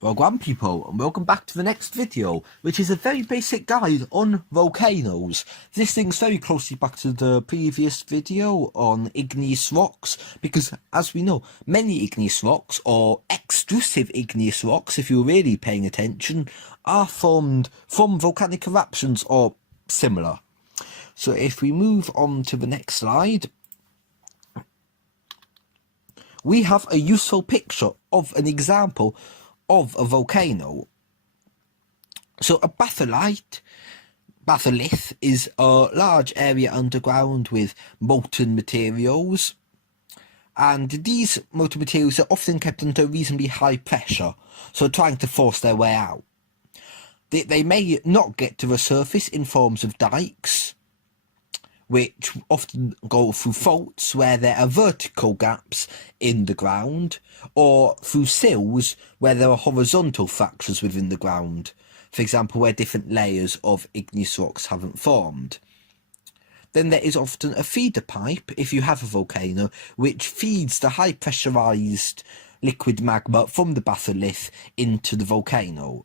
Well, grand people, and welcome back to the next video, which is a very basic guide on volcanoes. This links very closely back to the previous video on igneous rocks, because as we know, many igneous rocks, or extrusive igneous rocks, if you're really paying attention, are formed from volcanic eruptions or similar. So if we move on to the next slide, we have a useful picture of an example of a volcano. So a batholith is a large area underground with molten materials, and these molten materials are often kept under reasonably high pressure, so trying to force their way out. They may not get to the surface in forms of dikes, which often go through faults where there are vertical gaps in the ground, or through sills where there are horizontal fractures within the ground, for example where different layers of igneous rocks haven't formed. Then there is often a feeder pipe, if you have a volcano, which feeds the high pressurised liquid magma from the batholith into the volcano.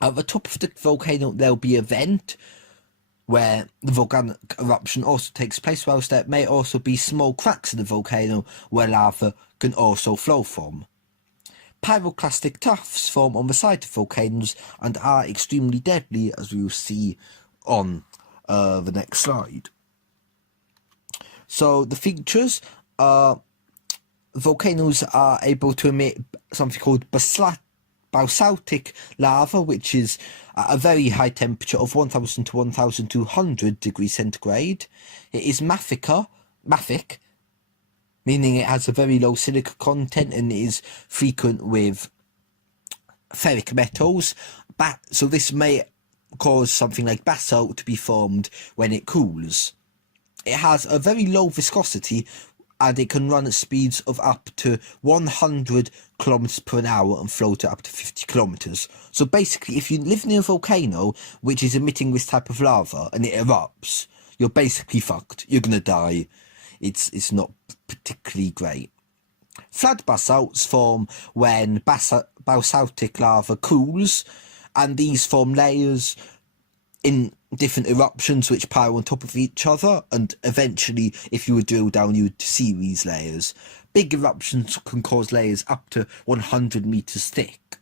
At the top of the volcano there will be a vent where the volcanic eruption also takes place, whilst there may also be small cracks in the volcano where lava can also flow from. Pyroclastic tuffs form on the side of volcanoes and are extremely deadly, as we will see on the next slide. So the features are volcanoes are able to emit something called basaltic lava, which is at a very high temperature of 1000 to 1200 degrees centigrade. It is mafic, meaning it has a very low silica content and is frequent with ferric metals. So this may cause something like basalt to be formed when it cools. It has a very low viscosity, and it can run at speeds of up to 100 kilometers per hour and float at up to 50 kilometers. So basically, if you live near a volcano which is emitting this type of lava and it erupts, you're basically fucked. You're gonna die. It's not particularly great. Flood basalts form when basaltic lava cools, and these form layers in different eruptions which pile on top of each other, and eventually if you would drill down you would see these layers. Big eruptions can cause layers up to 100 meters thick.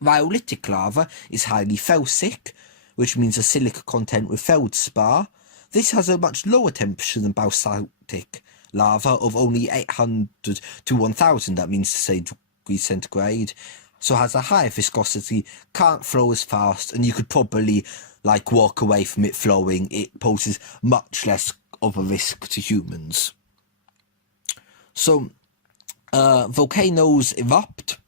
Rhyolitic lava is highly felsic, which means a silica content with feldspar. This has a much lower temperature than basaltic lava of only 800 to 1000, that means to say degrees centigrade, so has a higher viscosity, can't flow as fast, and you could probably walk away from it flowing. It poses much less of a risk to humans. So volcanoes erupt.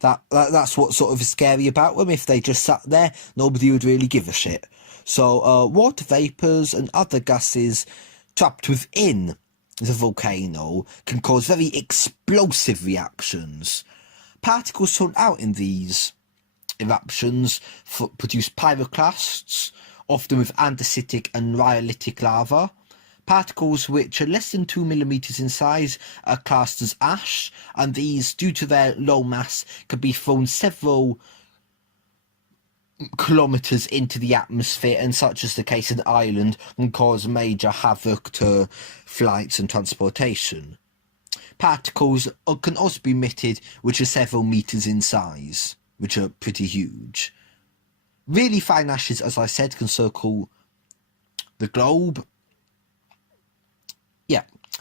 That's what's sort of scary about them. If they just sat there, nobody would really give a shit. So water vapours and other gases trapped within the volcano can cause very explosive reactions. Particles thrown out in these eruptions produce pyroclasts, often with andesitic and rhyolitic lava. Particles which are less than 2 millimeters in size are classed as ash, and these, due to their low mass, can be thrown several kilometers into the atmosphere, and such as the case in Ireland, can cause major havoc to flights and transportation. Particles can also be emitted which are several meters in size, which are pretty huge. Really fine ashes, as I said, can circle the globe.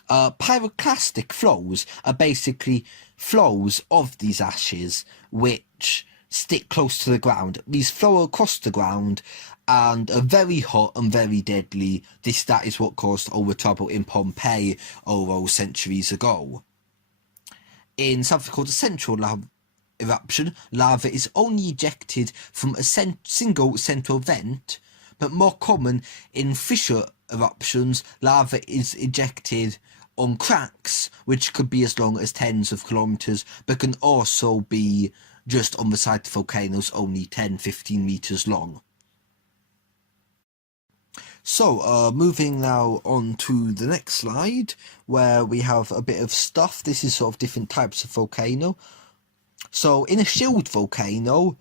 Pyroclastic flows are basically flows of these ashes which stick close to the ground. These flow across the ground and are very hot and very deadly. That is what caused all the trouble in Pompeii over centuries ago. In something called a central eruption, lava is only ejected from a single central vent, but more common in fissure eruptions, lava is ejected on cracks, which could be as long as tens of kilometers, but can also be just on the side of volcanoes, only 10-15 meters long. So, moving now on to the next slide, where we have a bit of stuff. This is sort of different types of volcano. So in a shield volcano,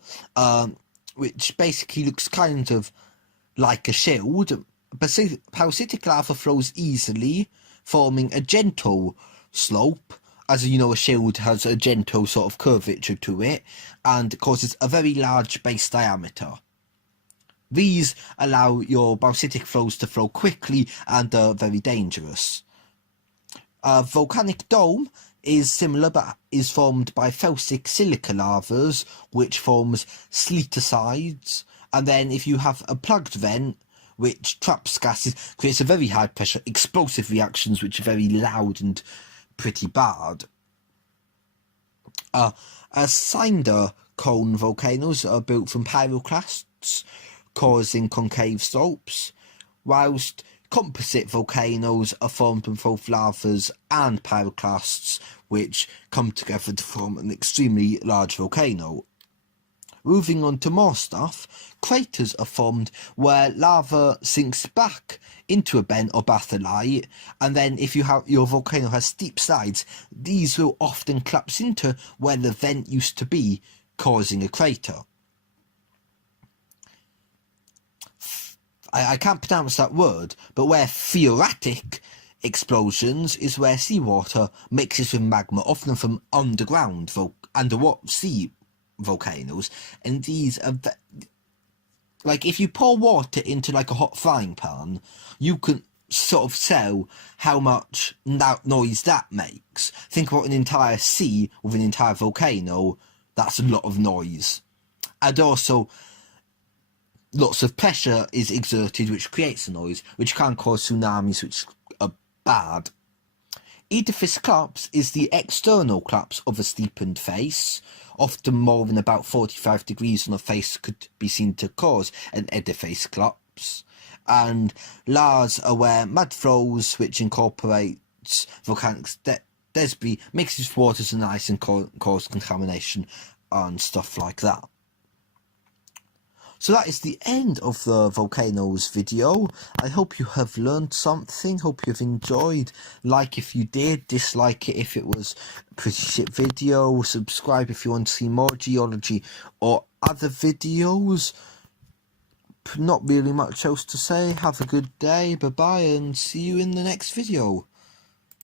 which basically looks kind of like a shield, parasitic lava flows easily, forming a gentle slope. As you know, a shield has a gentle sort of curvature to it, and causes a very large base diameter. These allow your parasitic flows to flow quickly and are very dangerous. A volcanic dome is similar but is formed by felsic silica lavas, which forms sleetosides, and then if you have a plugged vent which traps gases, creates a very high pressure explosive reactions which are very loud and pretty bad. As cinder cone volcanoes are built from pyroclasts, causing concave slopes, whilst composite volcanoes are formed from both lavas and pyroclasts, which come together to form an extremely large volcano. Moving on to more stuff, craters are formed where lava sinks back into a vent or batholite, and then if your volcano has steep sides, these will often collapse into where the vent used to be, causing a crater. I can't pronounce that word, but where phreatic explosions is where seawater mixes with magma, often from underground sea volcanoes, and these are like if you pour water into like a hot frying pan, you can sort of tell how much noise that makes. Think about an entire sea with an entire volcano. That's a lot of noise, and also lots of pressure is exerted which creates a noise, which can cause tsunamis which are bad. Edifice collapse is the external collapse of a steepened face. Often more than about 45 degrees on a face could be seen to cause an edifice collapse. And Lars are where mud flows, which incorporates volcanic debris, mixes with waters and ice and cause contamination and stuff like that. So that is the end of the Volcanoes video. I hope you have learned something, hope you've enjoyed. Like if you did, dislike it if it was a pretty shit video, subscribe if you want to see more geology or other videos. Not really much else to say. Have a good day, bye bye, and see you in the next video.